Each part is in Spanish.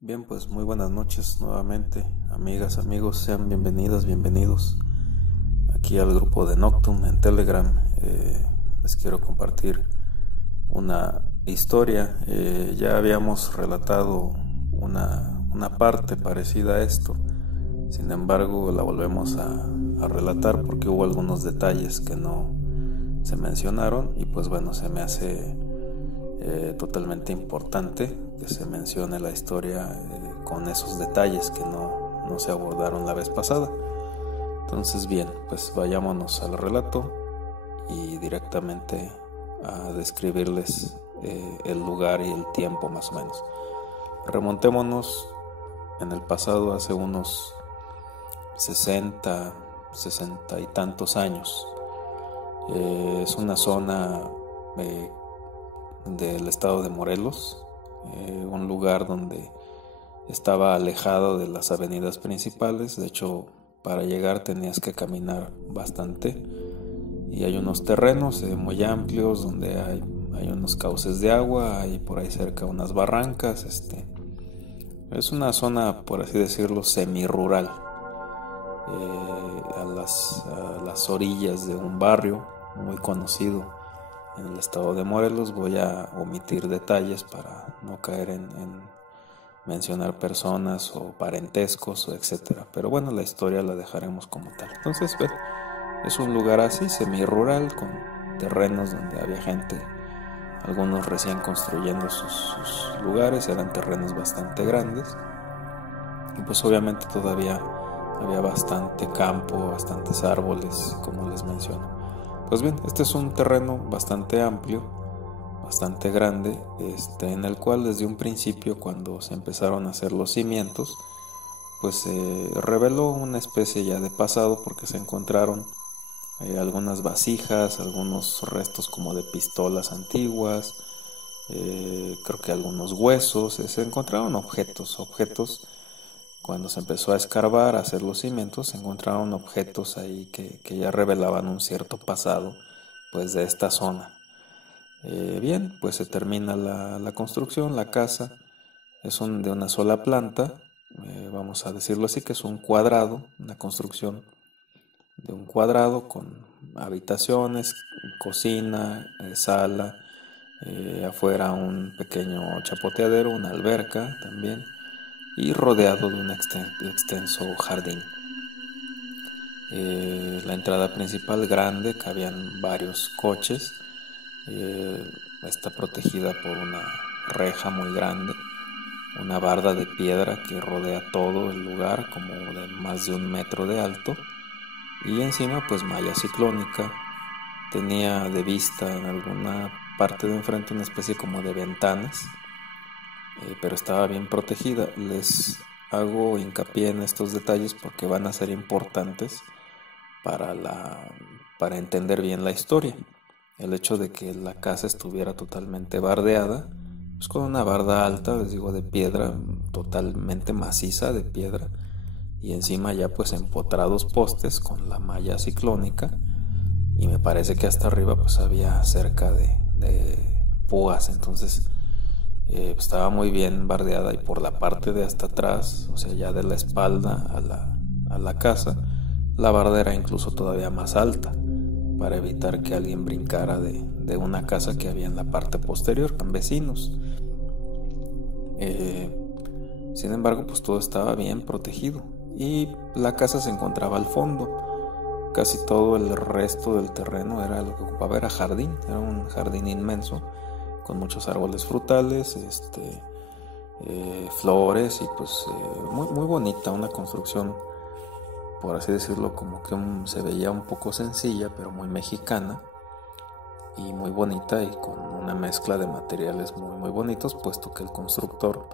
Bien, pues muy buenas noches nuevamente, amigas, amigos, sean bienvenidas, bienvenidos aquí al grupo de Noctum en Telegram. Les quiero compartir una historia. Ya habíamos relatado una parte parecida a esto, sin embargo la volvemos a relatar porque hubo algunos detalles que no se mencionaron y pues bueno, se me hace totalmente importante que se mencione la historia con esos detalles que no se abordaron la vez pasada. Entonces bien, pues vayámonos al relato y directamente a describirles el lugar y el tiempo más o menos. Remontémonos en el pasado hace unos 60, 60 y tantos años. Es una zona del estado de Morelos, un lugar donde estaba alejado de las avenidas principales. De hecho, para llegar tenías que caminar bastante y hay unos terrenos muy amplios donde hay unos cauces de agua, hay por ahí cerca unas barrancas. Es una zona, por así decirlo, semirural, a las orillas de un barrio muy conocido en el estado de Morelos. Voy a omitir detalles para no caer en mencionar personas o parentescos o etcétera, pero bueno, la historia la dejaremos como tal. Entonces, es un lugar así semi-rural con terrenos donde había gente, algunos recién construyendo sus lugares. Eran terrenos bastante grandes y pues obviamente todavía había bastante campo, bastantes árboles, como les menciono. Pues bien, este es un terreno bastante amplio, bastante grande, en el cual desde un principio, cuando se empezaron a hacer los cimientos, pues se reveló una especie ya de pasado, porque se encontraron algunas vasijas, algunos restos como de pistolas antiguas, creo que algunos huesos. Se encontraron objetos. Cuando se empezó a escarbar, a hacer los cimientos, se encontraron objetos ahí que ya revelaban un cierto pasado, pues, de esta zona. Bien, pues se termina la construcción. La casa es de una sola planta, vamos a decirlo así, que es un cuadrado, una construcción de un cuadrado con habitaciones, cocina, sala, afuera un pequeño chapoteadero, una alberca también, y rodeado de un extenso jardín. La entrada principal grande, cabían varios coches. Está protegida por una reja muy grande, una barda de piedra que rodea todo el lugar, como de más de 1 metro de alto, y encima pues malla ciclónica. Tenía de vista en alguna parte de enfrente una especie como de ventanas, pero estaba bien protegida. Les hago hincapié en estos detalles porque van a ser importantes para para entender bien la historia. El hecho de que la casa estuviera totalmente bardeada, pues con una barda alta, les digo, de piedra, totalmente maciza de piedra, y encima ya pues empotrados postes con la malla ciclónica, y me parece que hasta arriba pues había cerca de púas. Entonces estaba muy bien bardeada, y por la parte de hasta atrás, o sea, ya de la espalda a la casa, la barda era incluso todavía más alta, para evitar que alguien brincara de una casa que había en la parte posterior con vecinos. Sin embargo, pues todo estaba bien protegido y la casa se encontraba al fondo. Casi todo el resto del terreno era lo que ocupaba, era jardín, era un jardín inmenso con muchos árboles frutales, flores, y pues muy, muy bonita, una construcción, por así decirlo, como que se veía un poco sencilla, pero muy mexicana y muy bonita, y con una mezcla de materiales muy, muy bonitos, puesto que el constructor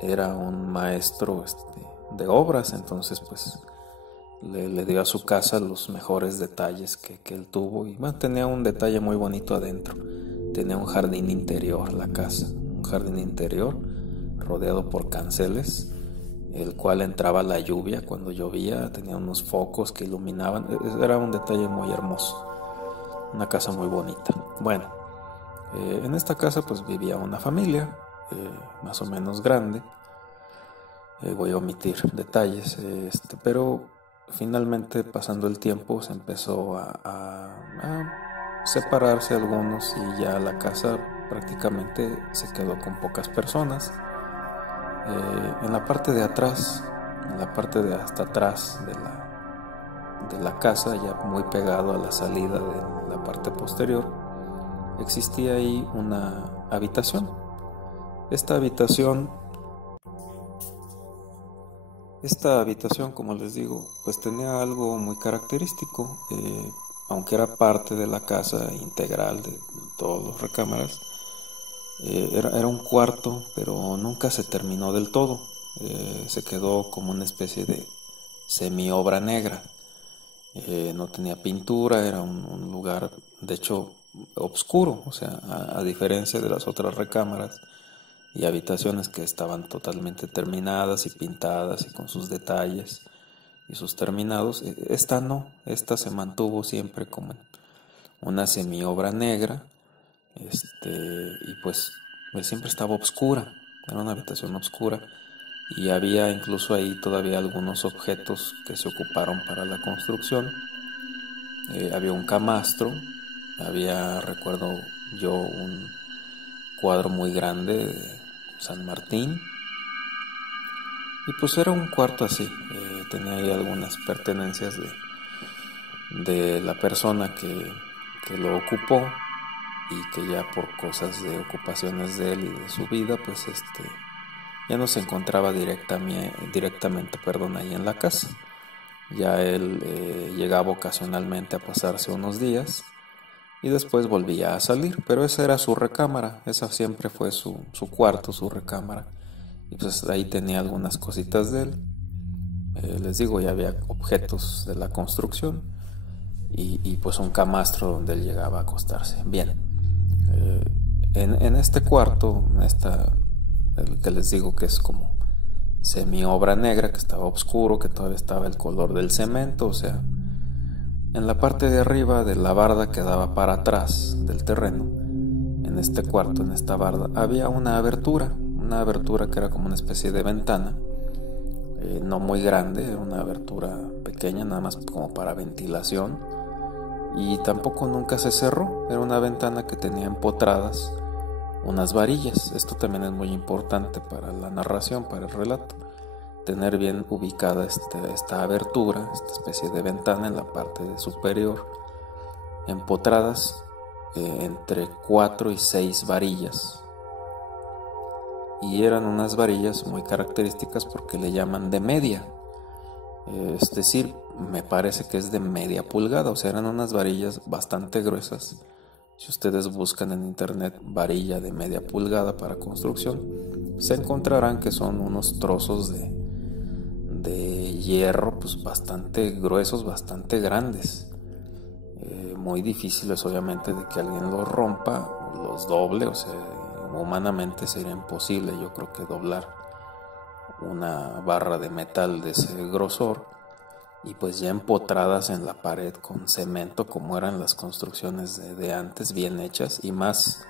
era un maestro de obras. Entonces pues le dio a su casa los mejores detalles que él tuvo, y bueno, tenía un detalle muy bonito adentro. Tenía un jardín interior la casa, un jardín interior rodeado por canceles, el cual entraba la lluvia cuando llovía. Tenía unos focos que iluminaban. Era un detalle muy hermoso, una casa muy bonita. Bueno, en esta casa pues vivía una familia más o menos grande. Voy a omitir detalles, pero finalmente pasando el tiempo se empezó a separarse algunos y ya la casa prácticamente se quedó con pocas personas. En la parte de atrás, en la parte de hasta atrás de la casa, ya muy pegado a la salida de la parte posterior, existía ahí una habitación. Esta habitación, como les digo, pues tenía algo muy característico. Aunque era parte de la casa integral de todas las recámaras, era un cuarto, pero nunca se terminó del todo. Se quedó como una especie de semi-obra negra. No tenía pintura, era un lugar, de hecho, oscuro, o sea, a diferencia de las otras recámaras y habitaciones que estaban totalmente terminadas y pintadas y con sus detalles y sus terminados. Esta no, esta se mantuvo siempre como una semi-obra negra, y pues siempre estaba oscura, era una habitación oscura y había incluso ahí todavía algunos objetos que se ocuparon para la construcción. Había un camastro, recuerdo yo, un cuadro muy grande de San Martín. Y pues era un cuarto así, tenía ahí algunas pertenencias de la persona que lo ocupó y que ya por cosas de ocupaciones de él y de su vida, pues ya no se encontraba directamente, ahí en la casa. Ya él llegaba ocasionalmente a pasarse unos días y después volvía a salir, pero esa era su recámara, esa siempre fue su cuarto, su recámara. Y pues ahí tenía algunas cositas de él. Les digo, ya había objetos de la construcción y pues un camastro donde él llegaba a acostarse. Bien, en este cuarto, el que les digo que es como semi obra negra, que estaba oscuro, que todavía estaba el color del cemento, o sea, en la parte de arriba de la barda que daba para atrás del terreno, en este cuarto, en esta barda, había una abertura que era como una especie de ventana, no muy grande, era una abertura pequeña, nada más como para ventilación, y tampoco nunca se cerró. Era una ventana que tenía empotradas unas varillas. Esto también es muy importante para la narración, para el relato, tener bien ubicada esta abertura, esta especie de ventana en la parte superior, empotradas entre 4 y 6 varillas. Y eran unas varillas muy características porque le llaman de media, es decir, me parece que es de media pulgada, o sea, eran unas varillas bastante gruesas. Si ustedes buscan en internet varilla de media pulgada para construcción, se encontrarán que son unos trozos de hierro pues bastante gruesos, bastante grandes, muy difíciles obviamente de que alguien los rompa o los doble, o sea, humanamente sería imposible, yo creo, que doblar una barra de metal de ese grosor, y pues ya empotradas en la pared con cemento, como eran las construcciones de antes, bien hechas y más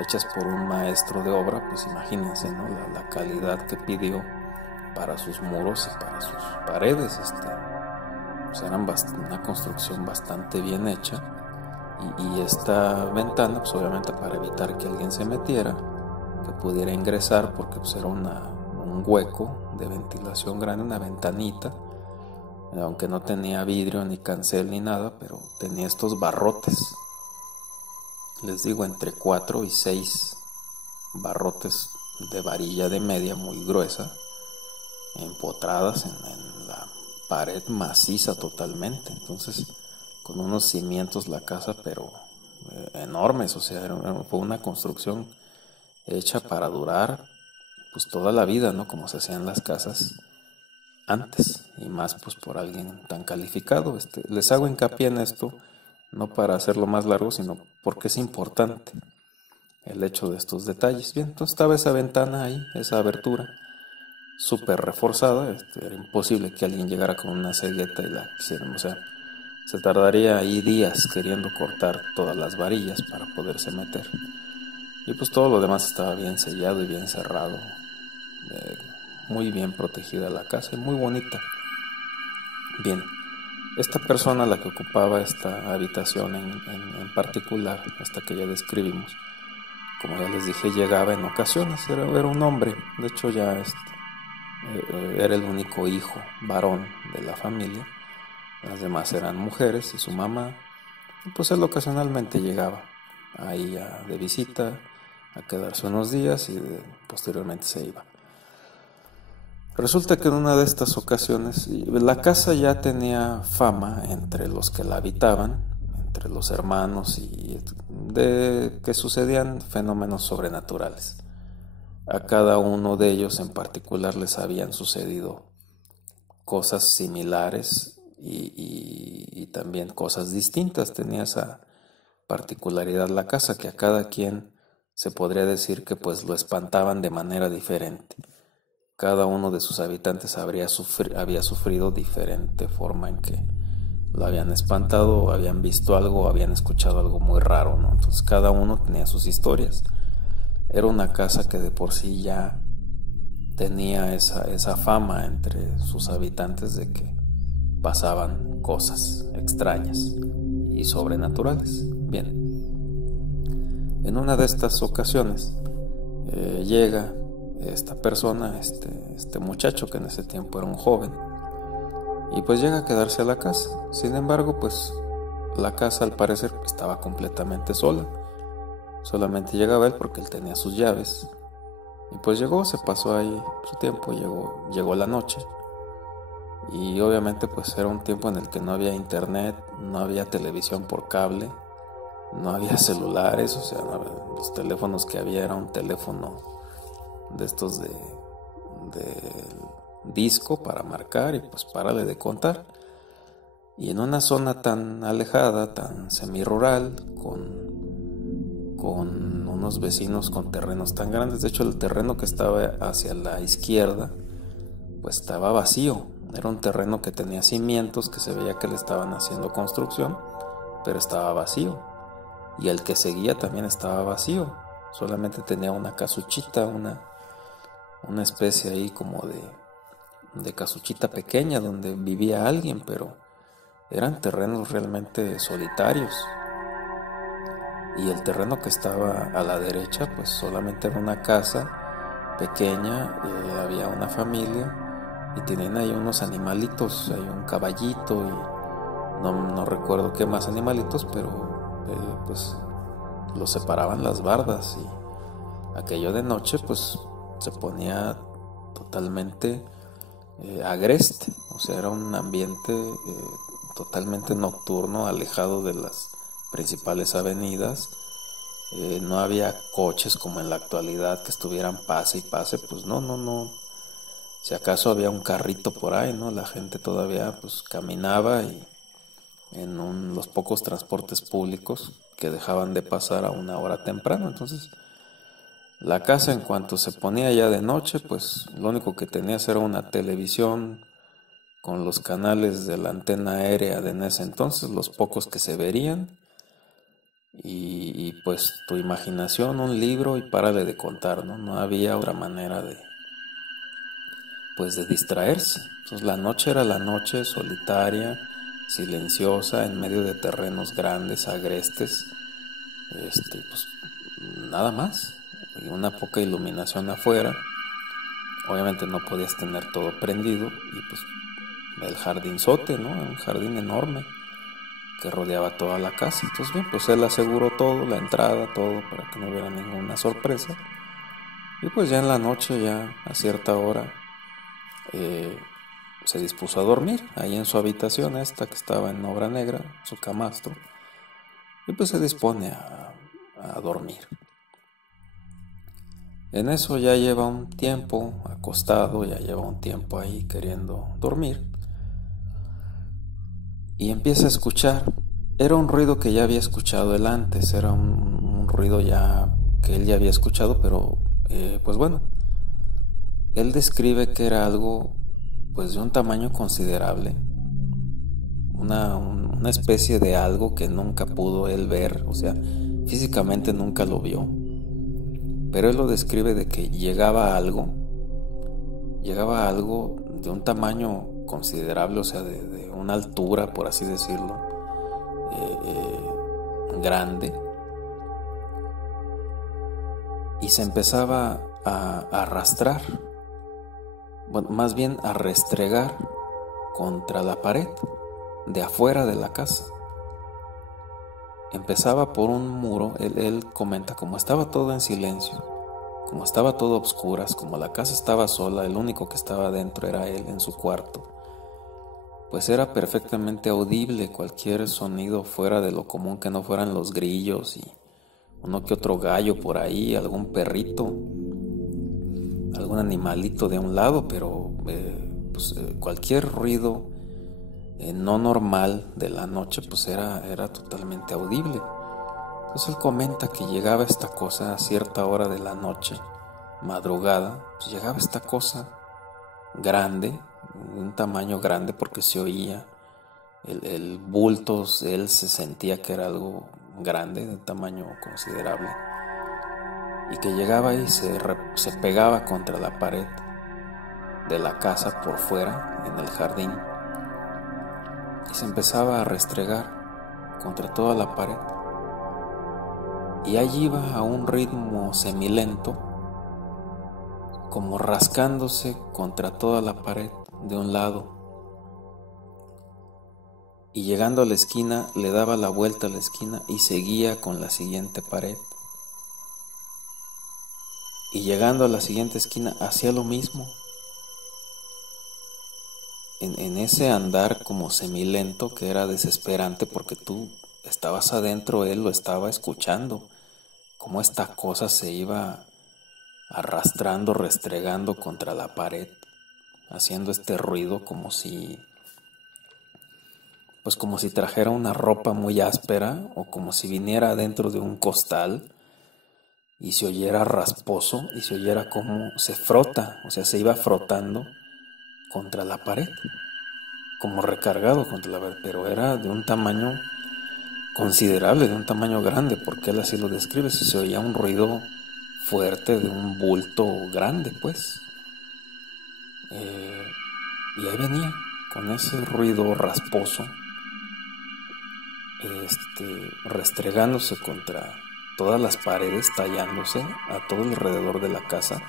hechas por un maestro de obra. Pues imagínense, ¿no? La calidad que pidió para sus muros y para sus paredes, pues eran una construcción bastante bien hecha. Y esta ventana, pues obviamente para evitar que alguien se metiera, que pudiera ingresar, porque pues era un hueco de ventilación grande, una ventanita, aunque no tenía vidrio ni cancel ni nada, pero tenía estos barrotes, les digo, entre 4 y 6 barrotes de varilla de media muy gruesa, empotradas en la pared maciza totalmente. Entonces, con unos cimientos la casa, pero enormes, o sea, fue una construcción hecha para durar pues toda la vida, ¿no? Como se hacían las casas antes, y más pues por alguien tan calificado. Les hago hincapié en esto, no para hacerlo más largo, sino porque es importante el hecho de estos detalles. Bien, entonces estaba esa ventana ahí, esa abertura súper reforzada. Era imposible que alguien llegara con una cegueta y la quisiera, o sea, se tardaría ahí días queriendo cortar todas las varillas para poderse meter. Y pues todo lo demás estaba bien sellado y bien cerrado, muy bien protegida la casa y muy bonita. Bien, esta persona, la que ocupaba esta habitación en particular, esta que ya describimos, como ya les dije, llegaba en ocasiones. Era un hombre, de hecho ya era el único hijo varón de la familia. Las demás eran mujeres y su mamá. Y pues él ocasionalmente llegaba ahí de visita, a quedarse unos días y posteriormente se iba. Resulta que en una de estas ocasiones la casa ya tenía fama entre los que la habitaban, entre los hermanos, y de que sucedían fenómenos sobrenaturales. A cada uno de ellos en particular les habían sucedido cosas similares y también cosas distintas. Tenía esa particularidad la casa, que a cada quien se podría decir que pues lo espantaban de manera diferente. Cada uno de sus habitantes había sufrido diferente forma en que lo habían espantado, o habían visto algo, o habían escuchado algo muy raro, ¿no? Entonces cada uno tenía sus historias. Era una casa que de por sí ya tenía esa fama entre sus habitantes de que pasaban cosas extrañas y sobrenaturales. Bien, en una de estas ocasiones llega esta persona, este muchacho, que en ese tiempo era un joven, y pues llega a quedarse a la casa. Sin embargo, pues la casa al parecer estaba completamente sola. Solamente llegaba él porque él tenía sus llaves. Y pues llegó, se pasó ahí su tiempo, llegó la noche. Y obviamente pues era un tiempo en el que no había internet, no había televisión por cable, no había celulares, o sea, los teléfonos que había era un teléfono de estos de disco para marcar y pues párale de contar. Y en una zona tan alejada, tan semirural, con unos vecinos con terrenos tan grandes. De hecho, el terreno que estaba hacia la izquierda pues estaba vacío. Era un terreno que tenía cimientos, que se veía que le estaban haciendo construcción, pero estaba vacío. Y el que seguía también estaba vacío. Solamente tenía una casuchita, una especie ahí como de casuchita pequeña donde vivía alguien, pero eran terrenos realmente solitarios. Y el terreno que estaba a la derecha pues solamente era una casa pequeña, había una familia y tenían ahí unos animalitos, hay un caballito y no recuerdo qué más animalitos, pero pues los separaban las bardas, y aquello de noche pues se ponía totalmente agreste, o sea, era un ambiente totalmente nocturno, alejado de las principales avenidas. No había coches como en la actualidad que estuvieran pase y pase, pues no. Si acaso había un carrito por ahí, ¿no? La gente todavía pues caminaba, y en los pocos transportes públicos que dejaban de pasar a una hora temprana. Entonces la casa, en cuanto se ponía ya de noche, pues lo único que tenías era una televisión con los canales de la antena aérea de en ese entonces, los pocos que se verían, y pues tu imaginación, un libro y párale de contar, ¿no? No había otra manera de distraerse. Entonces la noche era la noche, solitaria, silenciosa, en medio de terrenos grandes, agrestes, pues nada más, y una poca iluminación afuera. Obviamente no podías tener todo prendido, y pues el jardinzote, ¿no? Un jardín enorme que rodeaba toda la casa. Entonces bien, pues él aseguró todo, la entrada, todo, para que no hubiera ninguna sorpresa. Y pues ya en la noche, ya a cierta hora, se dispuso a dormir ahí en su habitación esta que estaba en obra negra, su camastro, y pues se dispone a dormir. En eso ya lleva un tiempo acostado, ya lleva un tiempo ahí queriendo dormir, y empieza a escuchar. Era un ruido que ya había escuchado él antes, era un ruido ya que él ya había escuchado, pero pues bueno, él describe que era algo pues de un tamaño considerable, una especie de algo que nunca pudo él ver, o sea, físicamente nunca lo vio, pero él lo describe de que llegaba llegaba a algo de un tamaño considerable, o sea, de una altura, por así decirlo, grande, y se empezaba a arrastrar, bueno, más bien a restregar contra la pared de afuera de la casa. Empezaba por un muro. Él comenta, como estaba todo en silencio, como estaba todo a obscuras, como la casa estaba sola, el único que estaba dentro era él en su cuarto, pues era perfectamente audible cualquier sonido fuera de lo común, que no fueran los grillos y uno que otro gallo por ahí, algún perrito, algún animalito de un lado, pero cualquier ruido no normal de la noche pues era totalmente audible. Entonces él comenta que llegaba esta cosa a cierta hora de la noche, madrugada, pues llegaba esta cosa grande, de un tamaño grande, porque se oía el bulto. Él se sentía que era algo grande, de tamaño considerable, y que llegaba y se pegaba contra la pared de la casa por fuera, en el jardín, y se empezaba a restregar contra toda la pared. Y allí iba a un ritmo semilento, como rascándose contra toda la pared de un lado. Y llegando a la esquina, le daba la vuelta a la esquina y seguía con la siguiente pared. Y llegando a la siguiente esquina, hacía lo mismo. En ese andar como semilento, que era desesperante porque tú estabas adentro, él lo estaba escuchando, como esta cosa se iba arrastrando, restregando contra la pared, haciendo este ruido como si trajera una ropa muy áspera, o como si viniera dentro de un costal y se oyera rasposo y se oyera como se frota, o sea, se iba frotando contra la pared, como recargado contra la pared, pero era de un tamaño considerable, de un tamaño grande, porque él así lo describe. Se oía un ruido fuerte de un bulto grande, pues. Y ahí venía, con ese ruido rasposo, restregándose contra todas las paredes, tallándose a todo alrededor de la casa,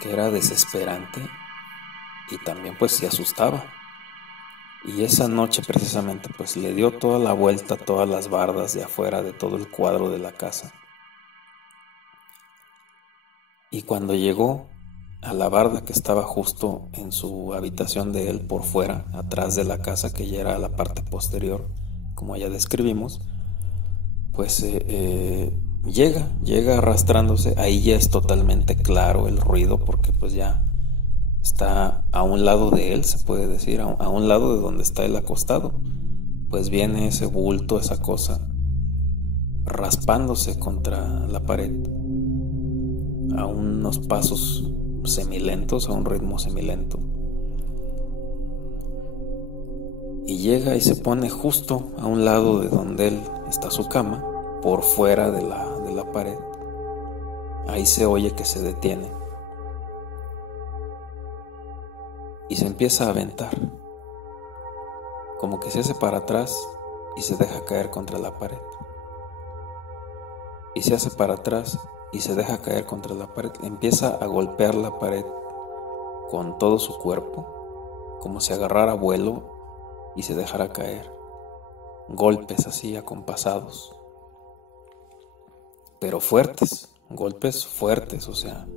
que era desesperante, y también pues se asustaba. Y esa noche precisamente pues le dio toda la vuelta a todas las bardas de afuera de todo el cuadro de la casa. Y cuando llegó a la barda que estaba justo en su habitación de él, por fuera, atrás de la casa, que ya era la parte posterior, como ya describimos, pues llega arrastrándose. Ahí ya es totalmente claro el ruido, porque pues ya está a un lado de él, se puede decir, a un lado de donde está él acostado. Pues viene ese bulto, esa cosa, raspándose contra la pared a unos pasos semilentos, a un ritmo semilento. Y llega y se pone justo a un lado de donde él está su cama, por fuera de la pared. Ahí se oye que se detiene y se empieza a aventar, como que se hace para atrás y se deja caer contra la pared, y se hace para atrás y se deja caer contra la pared. Empieza a golpear la pared con todo su cuerpo, como si agarrara vuelo y se dejara caer. Golpes así acompasados, pero fuertes, golpes fuertes, o sea,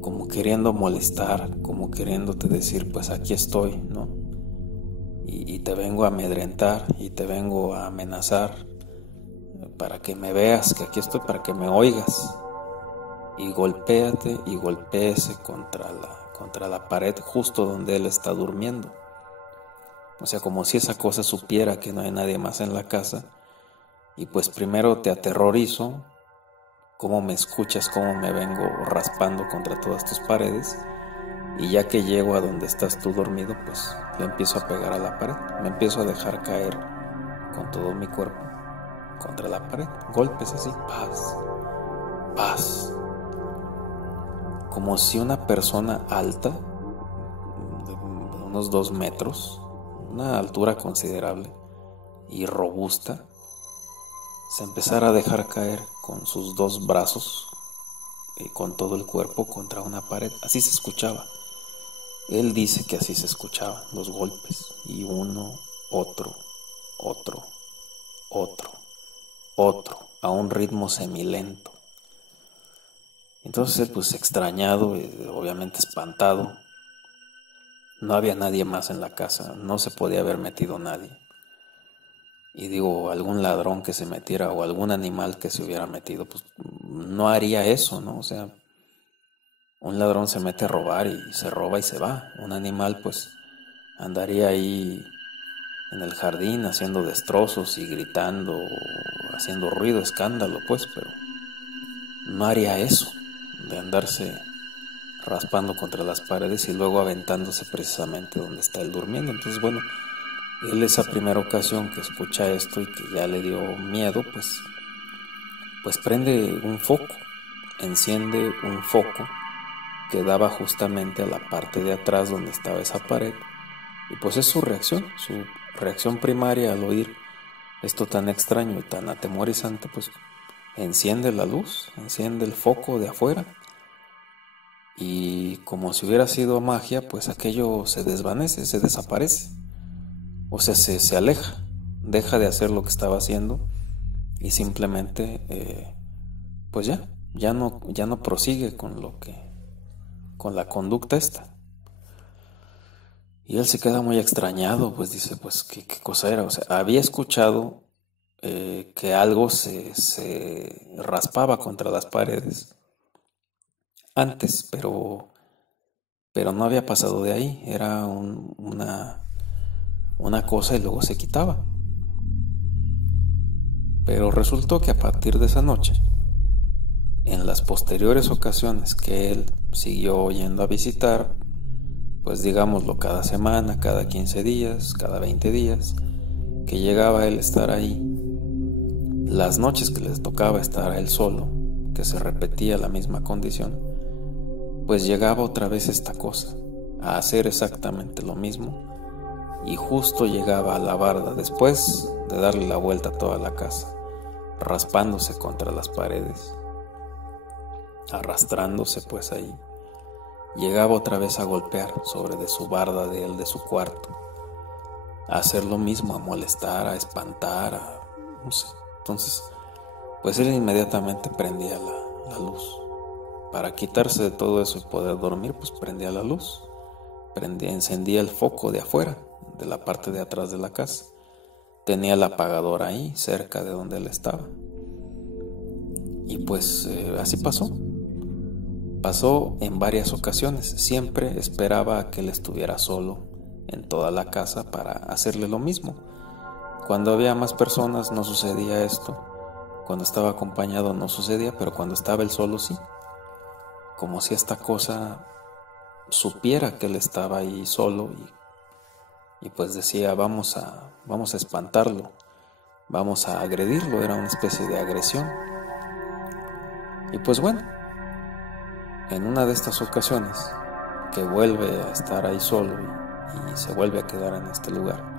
como queriendo molestar, como queriéndote decir, pues aquí estoy, ¿no? Y te vengo a amedrentar y te vengo a amenazar, para que me veas que aquí estoy, para que me oigas. Y golpéate y golpéese contra la pared justo donde él está durmiendo. O sea, como si esa cosa supiera que no hay nadie más en la casa. Y pues primero te aterrorizo, cómo me escuchas, cómo me vengo raspando contra todas tus paredes. Y ya que llego a donde estás tú dormido, pues le empiezo a pegar a la pared. Me empiezo a dejar caer con todo mi cuerpo contra la pared. Golpes así, paz, paz, como si una persona alta, de unos 2 metros, una altura considerable y robusta, se empezara a dejar caer con sus 2 brazos y con todo el cuerpo contra una pared. Así se escuchaba. Él dice que así se escuchaban los golpes, y uno, otro, otro, otro, otro, a un ritmo semilento. Entonces él, pues extrañado, obviamente espantado, no había nadie más en la casa, no se podía haber metido nadie. Y digo, algún ladrón que se metiera o algún animal que se hubiera metido, pues no haría eso, ¿no? O sea, un ladrón se mete a robar y se roba y se va. Un animal, pues, andaría ahí en el jardín haciendo destrozos y gritando, haciendo ruido, escándalo, pues, pero no haría eso, de andarse raspando contra las paredes y luego aventándose precisamente donde está él durmiendo. Entonces, bueno, él esa primera ocasión que escucha esto y que ya le dio miedo, pues prende un foco, enciende un foco que daba justamente a la parte de atrás donde estaba esa pared, y pues es su reacción primaria al oír esto tan extraño y tan atemorizante, pues enciende la luz, enciende el foco de afuera, y como si hubiera sido magia, pues aquello se desvanece, se desaparece, o sea, se aleja, deja de hacer lo que estaba haciendo y simplemente, pues ya no prosigue con la conducta esta. Y él se queda muy extrañado, pues dice, pues qué cosa era. O sea, había escuchado que algo se raspaba contra las paredes antes, pero no había pasado de ahí. Era una cosa y luego se quitaba. Pero resultó que a partir de esa noche, en las posteriores ocasiones que él siguió yendo a visitar, pues digámoslo, cada semana, cada 15 días, cada 20 días, que llegaba él a estar ahí, las noches que les tocaba estar a él solo, que se repetía la misma condición, pues llegaba otra vez esta cosa, a hacer exactamente lo mismo, y justo llegaba a la barda después de darle la vuelta a toda la casa, raspándose contra las paredes, arrastrándose pues ahí. Llegaba otra vez a golpear sobre de su barda de él, de su cuarto, a hacer lo mismo, a molestar, a espantar, no sé. Entonces, pues él inmediatamente prendía la luz. Para quitarse de todo eso y poder dormir, pues prendía la luz. Encendía el foco de afuera, de la parte de atrás de la casa. Tenía el apagador ahí, cerca de donde él estaba. Y pues así pasó. Pasó en varias ocasiones. Siempre esperaba a que él estuviera solo en toda la casa para hacerle lo mismo. Cuando había más personas no sucedía esto. Cuando estaba acompañado no sucedía, pero cuando estaba él solo sí. Como si esta cosa supiera que él estaba ahí solo y pues decía, vamos a espantarlo, vamos a agredirlo. Era una especie de agresión. Y pues bueno, en una de estas ocasiones que vuelve a estar ahí solo y se vuelve a quedar en este lugar,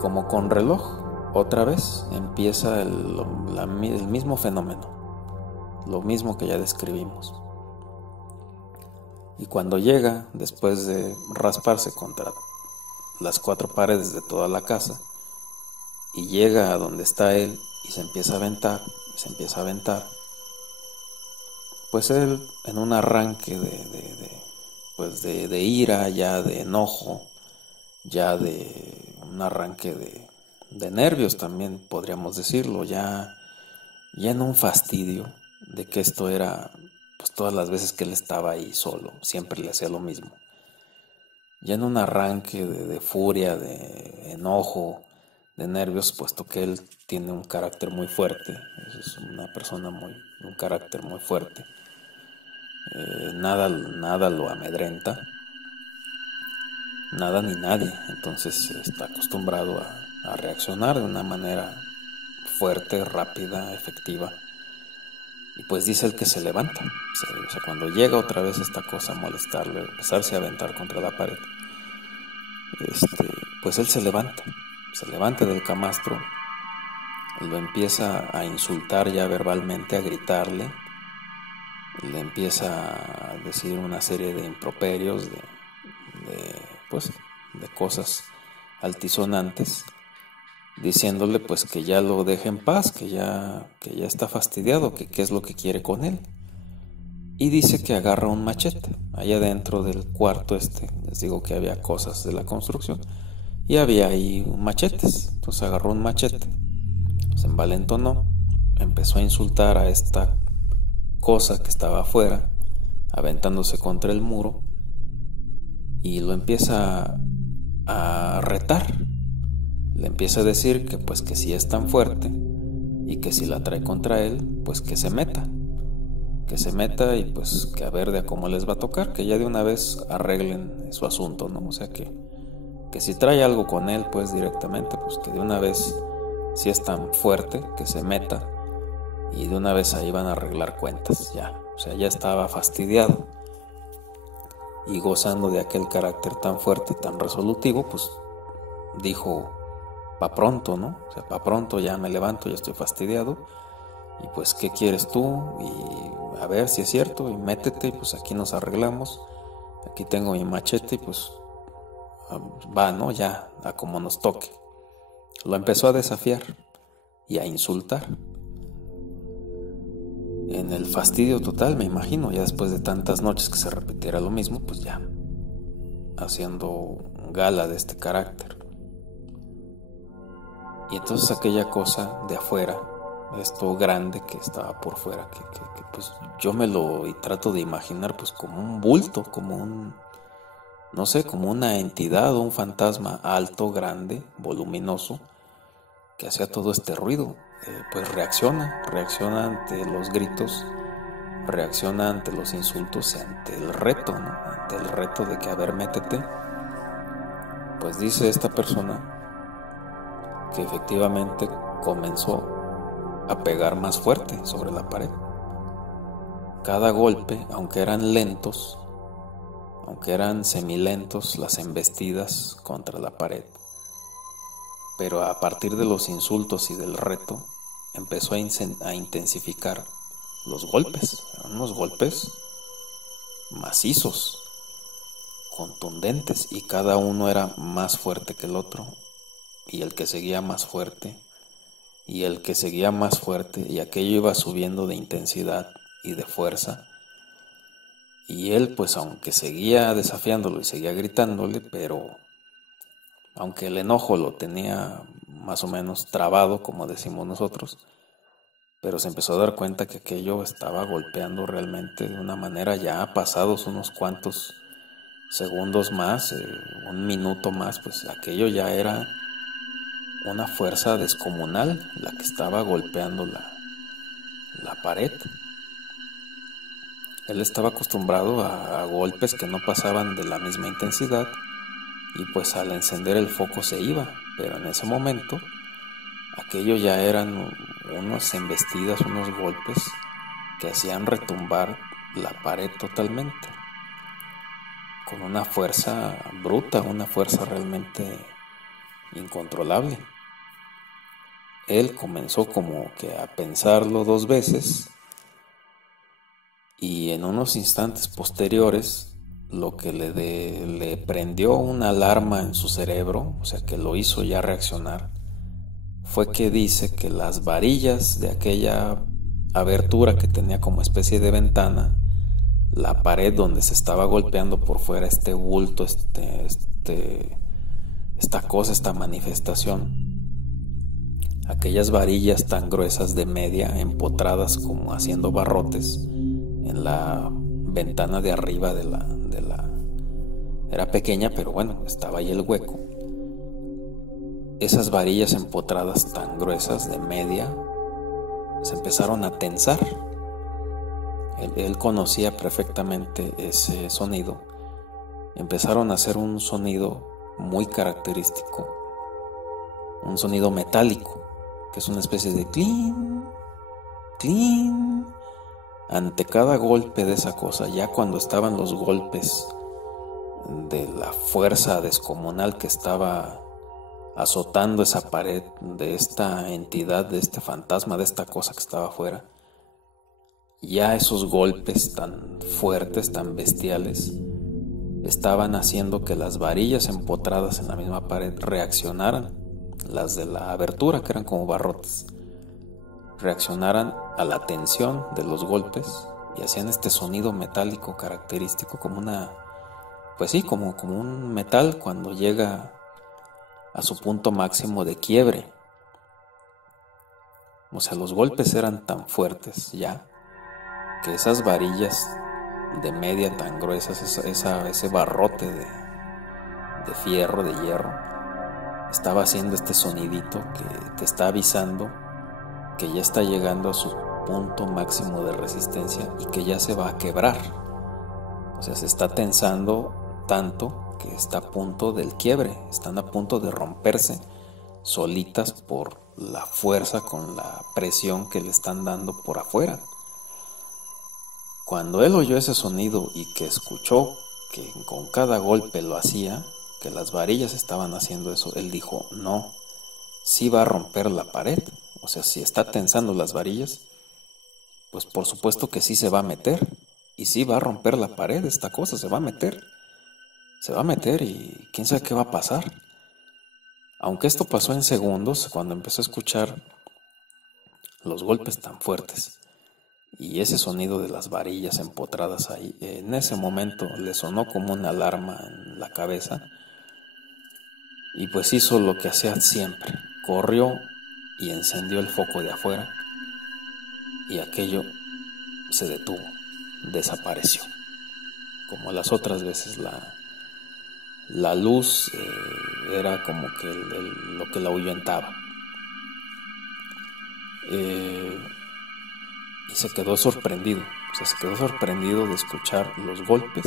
como con reloj, otra vez empieza el mismo fenómeno, lo mismo que ya describimos. Y cuando llega, después de rasparse contra las 4 paredes de toda la casa, y llega a donde está él y se empieza a aventar, pues él, en un arranque de ira, ya de enojo, ya de un arranque de nervios también podríamos decirlo, ya en un fastidio de que esto era, pues todas las veces que él estaba ahí solo, siempre le hacía lo mismo, ya en un arranque de furia, de enojo, de nervios, puesto que él tiene un carácter muy fuerte, es una persona un carácter muy fuerte. Nada lo amedrenta, nada ni nadie. Entonces está acostumbrado a reaccionar de una manera fuerte, rápida, efectiva. Y pues dice él que se levanta. O sea, cuando llega otra vez esta cosa a molestarle, a empezarse a aventar contra la pared, pues él se levanta del camastro, lo empieza a insultar ya verbalmente, a gritarle, le empieza a decir una serie de improperios, pues, de cosas altisonantes, diciéndole pues que ya lo deje en paz, que ya está fastidiado, que qué es lo que quiere con él. Y dice que agarra un machete. Allá dentro del cuarto les digo que había cosas de la construcción y había ahí machetes. Entonces agarró un machete, se envalentonó, empezó a insultar a esta cosa que estaba afuera, aventándose contra el muro, y lo empieza a retar. Le empieza a decir que pues que si es tan fuerte y que si la trae contra él, pues que se meta y pues que a ver de a cómo les va a tocar, que ya de una vez arreglen su asunto, ¿no? O sea que si trae algo con él pues directamente, pues que de una vez, si es tan fuerte, que se meta y de una vez ahí van a arreglar cuentas ya. O sea, ya estaba fastidiado y gozando de aquel carácter tan fuerte, tan resolutivo, pues dijo: pa' pronto, ¿no? O sea, pa' pronto, ya me levanto, ya estoy fastidiado. Y pues, ¿qué quieres tú? Y a ver si es cierto, y métete, y pues aquí nos arreglamos. Aquí tengo mi machete, y pues va, ¿no? Ya, a como nos toque. Lo empezó a desafiar y a insultar. En el fastidio total, me imagino, ya después de tantas noches que se repitiera lo mismo, pues ya, haciendo gala de este carácter. Y entonces aquella cosa de afuera, esto grande que estaba por fuera, que pues yo me lo trato de imaginar pues como un bulto, como un, no sé, como una entidad o un fantasma alto, grande, voluminoso, que hacía todo este ruido. Pues reacciona ante los gritos, reacciona ante los insultos, ante el reto, ¿no? Ante el reto de que, a ver, métete. Pues dice esta persona que efectivamente comenzó a pegar más fuerte sobre la pared. Cada golpe, aunque eran lentos, aunque eran semilentos las embestidas contra la pared, pero a partir de los insultos y del reto empezó a intensificar los golpes. Eran unos golpes macizos, contundentes, y cada uno era más fuerte que el otro, y el que seguía más fuerte, y el que seguía más fuerte, y aquello iba subiendo de intensidad y de fuerza. Y él, pues aunque seguía desafiándolo y seguía gritándole, pero aunque el enojo lo tenía más o menos trabado, como decimos nosotros, pero se empezó a dar cuenta que aquello estaba golpeando realmente de una manera, ya pasados unos cuantos segundos más, un minuto más, pues aquello ya era una fuerza descomunal la que estaba golpeando la pared. Él estaba acostumbrado a golpes que no pasaban de la misma intensidad, y pues al encender el foco se iba, pero en ese momento aquello ya eran unas embestidas, unos golpes que hacían retumbar la pared totalmente, con una fuerza bruta, una fuerza realmente incontrolable. Él comenzó como que a pensarlo dos veces, y en unos instantes posteriores lo que le prendió una alarma en su cerebro, o sea que lo hizo ya reaccionar, fue que dice que las varillas de aquella abertura que tenía como especie de ventana, la pared donde se estaba golpeando por fuera este bulto, esta cosa, esta manifestación, aquellas varillas tan gruesas de media, empotradas como haciendo barrotes en la ventana de arriba de la era pequeña, pero bueno, estaba ahí el hueco. Esas varillas empotradas tan gruesas de media se empezaron a tensar. Él conocía perfectamente ese sonido. Empezaron a hacer un sonido muy característico, un sonido metálico, que es una especie de clink, clink, ante cada golpe de esa cosa, ya cuando estaban los golpes de la fuerza descomunal que estaba azotando esa pared, de esta entidad, de este fantasma, de esta cosa que estaba afuera, ya esos golpes tan fuertes, tan bestiales, estaban haciendo que las varillas empotradas en la misma pared reaccionaran, las de la abertura, que eran como barrotes, reaccionaran a la tensión de los golpes y hacían este sonido metálico característico, como como un metal cuando llega a su punto máximo de quiebre. O sea, los golpes eran tan fuertes ya que esas varillas de media tan gruesas, ese barrote de fierro, de hierro, estaba haciendo este sonidito que está avisando que ya está llegando a su punto máximo de resistencia y que ya se va a quebrar. O sea, se está tensando tanto que está a punto del quiebre, están a punto de romperse solitas por la fuerza con la presión que le están dando por afuera. Cuando él oyó ese sonido y que escuchó que con cada golpe lo hacía, que las varillas estaban haciendo eso, él dijo, no, sí va a romper la pared. O sea, si está tensando las varillas, pues por supuesto que sí se va a meter. Y sí va a romper la pared, esta cosa se va a meter. Se va a meter y quién sabe qué va a pasar. Aunque esto pasó en segundos, cuando empezó a escuchar los golpes tan fuertes y ese sonido de las varillas empotradas ahí, en ese momento le sonó como una alarma en la cabeza y pues hizo lo que hacía siempre, corrió y encendió el foco de afuera y aquello se detuvo, desapareció. Como las otras veces la luz era como que lo que la ahuyentaba. Y se quedó sorprendido, de escuchar los golpes,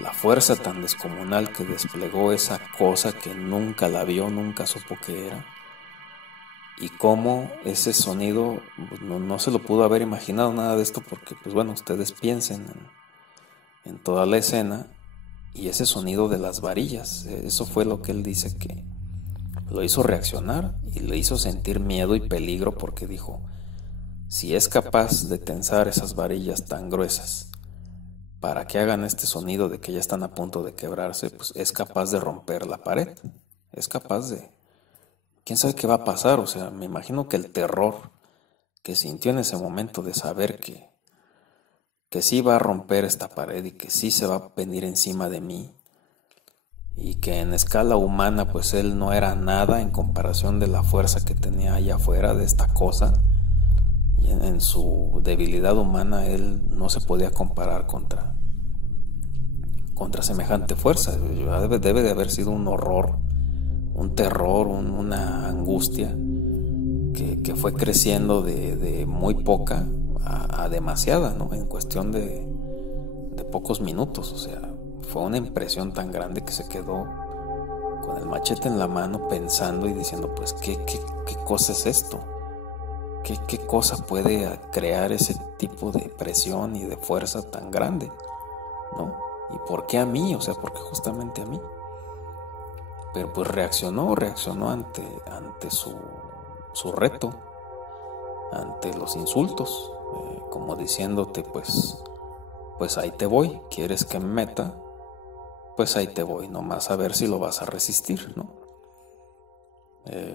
la fuerza tan descomunal que desplegó esa cosa que nunca la vio, nunca supo qué era, y cómo ese sonido no se lo pudo haber imaginado nada de esto, porque pues bueno, ustedes piensen en toda la escena y ese sonido de las varillas, eso fue lo que él dice que lo hizo reaccionar y le hizo sentir miedo y peligro, porque dijo, si es capaz de tensar esas varillas tan gruesas para que hagan este sonido de que ya están a punto de quebrarse, pues es capaz de romper la pared, es capaz de... ¿Quién sabe qué va a pasar? O sea, me imagino que el terror que sintió en ese momento de saber que sí va a romper esta pared y que sí se va a venir encima de mí, y que en escala humana pues él no era nada en comparación de la fuerza que tenía allá afuera de esta cosa, y en su debilidad humana él no se podía comparar contra semejante fuerza. Debe de haber sido un horror, un terror, una angustia que fue creciendo de muy poca a demasiada, ¿no? En cuestión de pocos minutos. O sea, fue una impresión tan grande que se quedó con el machete en la mano pensando y diciendo, pues, ¿qué cosa es esto? ¿Qué cosa puede crear ese tipo de presión y de fuerza tan grande? ¿No? ¿Y por qué a mí? O sea, ¿por qué justamente a mí? Pero pues reaccionó ante su reto, ante los insultos, como diciéndote, pues ahí te voy, ¿quieres que me meta? Pues ahí te voy, nomás a ver si lo vas a resistir, ¿no?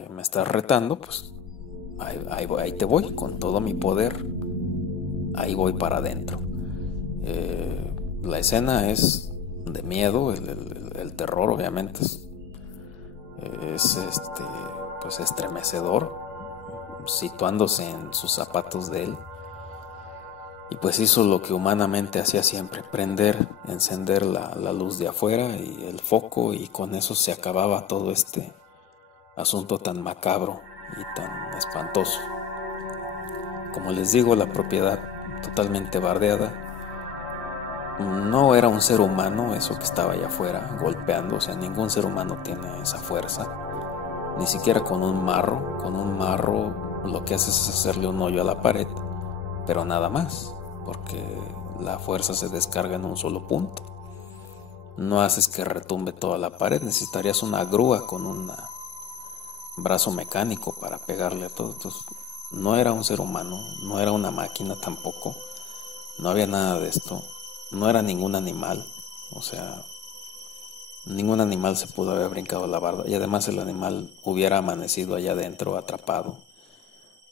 Me estás retando, pues ahí te voy, con todo mi poder, ahí voy para adentro. La escena es de miedo, el terror obviamente es pues estremecedor, situándose en sus zapatos de él. Y pues hizo lo que humanamente hacía siempre, encender la luz de afuera y el foco, y con eso se acababa todo este asunto tan macabro y tan espantoso. Como les digo, la propiedad totalmente bardeada. No era un ser humano eso que estaba allá afuera golpeando, o sea, ningún ser humano tiene esa fuerza, ni siquiera con un marro. Con un marro lo que haces es hacerle un hoyo a la pared pero nada más, porque la fuerza se descarga en un solo punto. No haces que retumbe toda la pared, necesitarías una grúa con un brazo mecánico para pegarle a todo. Entonces, no era un ser humano, no era una máquina tampoco, no había nada de esto, no era ningún animal, o sea, ningún animal se pudo haber brincado la barda, y además el animal hubiera amanecido allá adentro atrapado,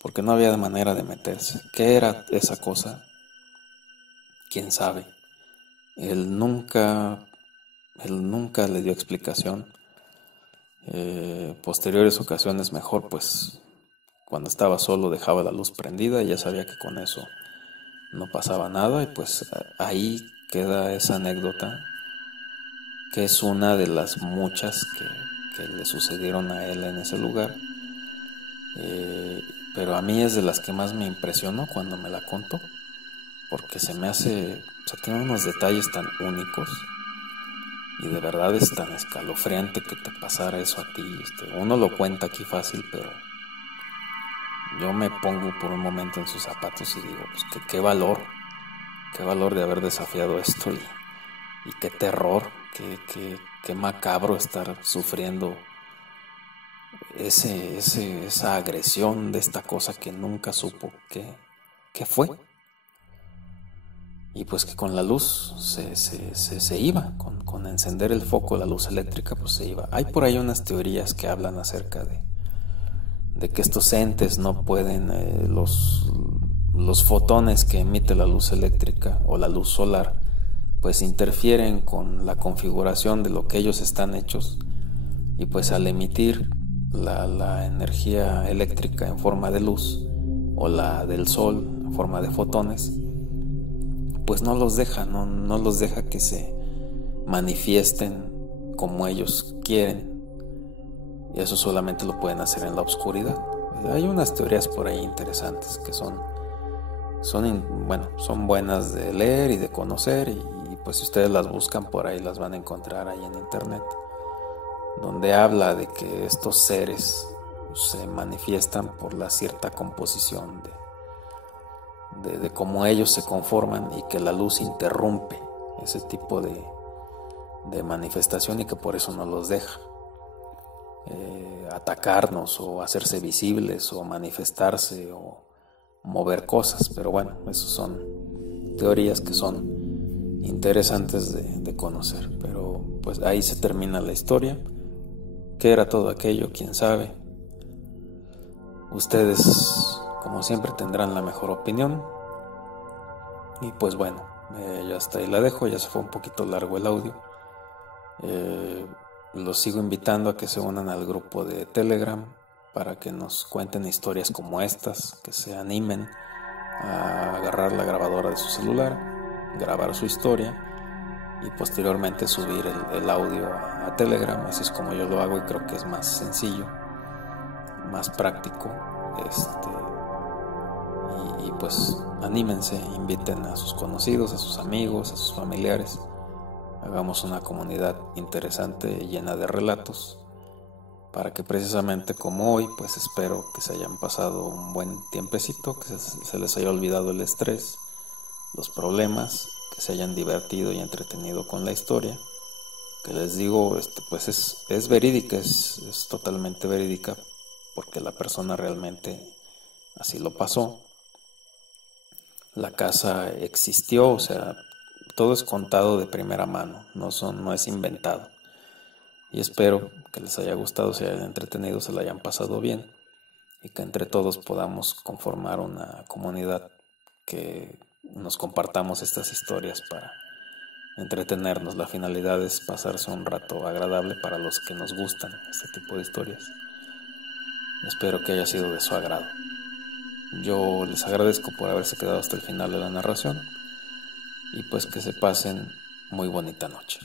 porque no había manera de meterse. ¿Qué era esa cosa? ¿Quién sabe? Él nunca le dio explicación. Posteriores ocasiones mejor, pues cuando estaba solo dejaba la luz prendida y ya sabía que con eso no pasaba nada, y pues ahí queda esa anécdota, que es una de las muchas que le sucedieron a él en ese lugar. Pero a mí es de las que más me impresionó cuando me la contó, porque se me hace, o sea, tiene unos detalles tan únicos y de verdad es tan escalofriante que te pasara eso a ti. Uno lo cuenta aquí fácil, pero yo me pongo por un momento en sus zapatos y digo, pues qué valor de haber desafiado esto, y qué terror, qué macabro estar sufriendo esa agresión de esta cosa que nunca supo qué fue. Y pues que con la luz se iba, con encender el foco, la luz eléctrica, pues se iba. Hay por ahí unas teorías que hablan acerca de que estos entes no pueden, los fotones que emite la luz eléctrica o la luz solar, pues interfieren con la configuración de lo que ellos están hechos, y pues al emitir la energía eléctrica en forma de luz, o la del sol en forma de fotones, pues no los deja que se manifiesten como ellos quieren, y eso solamente lo pueden hacer en la oscuridad. Hay unas teorías por ahí interesantes que son buenas de leer y de conocer, y pues si ustedes las buscan por ahí las van a encontrar ahí en internet, donde habla de que estos seres se manifiestan por la cierta composición de cómo ellos se conforman, y que la luz interrumpe ese tipo de manifestación, y que por eso no los deja atacarnos o hacerse visibles o manifestarse o mover cosas. Pero bueno, esas son teorías que son interesantes de conocer. Pero pues ahí se termina la historia. ¿Qué era todo aquello? ¿Quién sabe? Ustedes, como siempre, tendrán la mejor opinión. Y pues bueno, ya hasta ahí la dejo. Ya se fue un poquito largo el audio. Los sigo invitando a que se unan al grupo de Telegram para que nos cuenten historias como estas, que se animen a agarrar la grabadora de su celular, grabar su historia y posteriormente subir el audio a Telegram. Así es como yo lo hago, y creo que es más sencillo, más práctico. Y pues anímense, inviten a sus conocidos, a sus amigos, a sus familiares. Hagamos una comunidad interesante, llena de relatos, para que precisamente como hoy, pues espero que se hayan pasado un buen tiempecito, que se les haya olvidado el estrés, los problemas, que se hayan divertido y entretenido con la historia, que les digo, pues es verídica, es totalmente verídica, porque la persona realmente así lo pasó. La casa existió, o sea, todo es contado de primera mano, no es inventado. Y espero que les haya gustado, se hayan entretenido, se la hayan pasado bien, y que entre todos podamos conformar una comunidad, que nos compartamos estas historias para entretenernos. La finalidad es pasarse un rato agradable para los que nos gustan este tipo de historias. Espero que haya sido de su agrado. Yo les agradezco por haberse quedado hasta el final de la narración, y pues que se pasen muy bonita noche.